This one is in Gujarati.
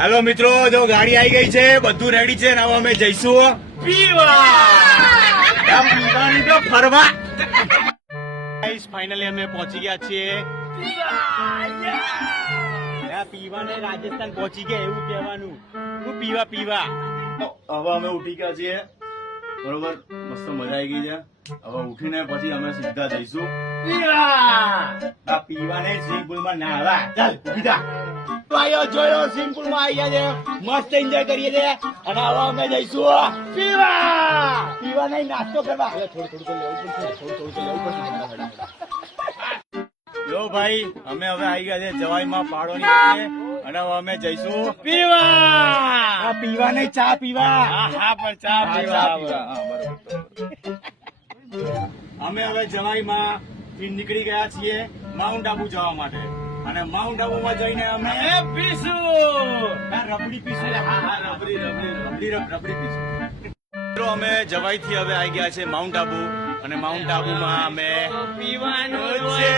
હેલો મિત્રો, જો ગાડી આવી ગઈ છે, બધું રેડી છે. હવે અમે જઈશું પીવા. તો ફરવા. ફાઇનલી અમે પહોંચી ગયા છીએ પીવા ને રાજસ્થાન પહોંચી ગયા એવું કહેવાનું. હું પીવા પીવા. હવે અમે ઉઠી ગયા છીએ, બરોબર. મસ્ત મજા આવી ગઈ છે. હવે ઉઠીને પછી અમે સીધા જઈશું પીવા. પીવા ને સ્વિમિંગ પુલ માં નાહવા. ચાલ સીધા જોયો સ્વિમિંગ પુલ માં આવી ગયા છે, મસ્ત એન્જોય કરીએ છીએ. અને હવે અમે જઈશું પીવા. પીવા નહીં, નાસ્તો કરવા. થોડું લેવું પડશે. લો ભાઈ, અમે હવે આવી ગયા છે જવાઈમાં પાડોની વચ્ચે. અને હવે અમે જઈશું પીવા. પીવા નહીં, ચા પીવા. હા પણ ચા પીવા. અમે હવે જવાઈમાં નીકળી ગયા છીએ માઉન્ટ આબુ જવા માટે. અને માઉન્ટ આબુમાં જઈને અમે પીશું રબડી પીશું. રબડી પીશું. અમે જવાઈ થી હવે આવી ગયા છે માઉન્ટ આબુ. અને માઉન્ટ આબુમાં અમે પીવાનું છે.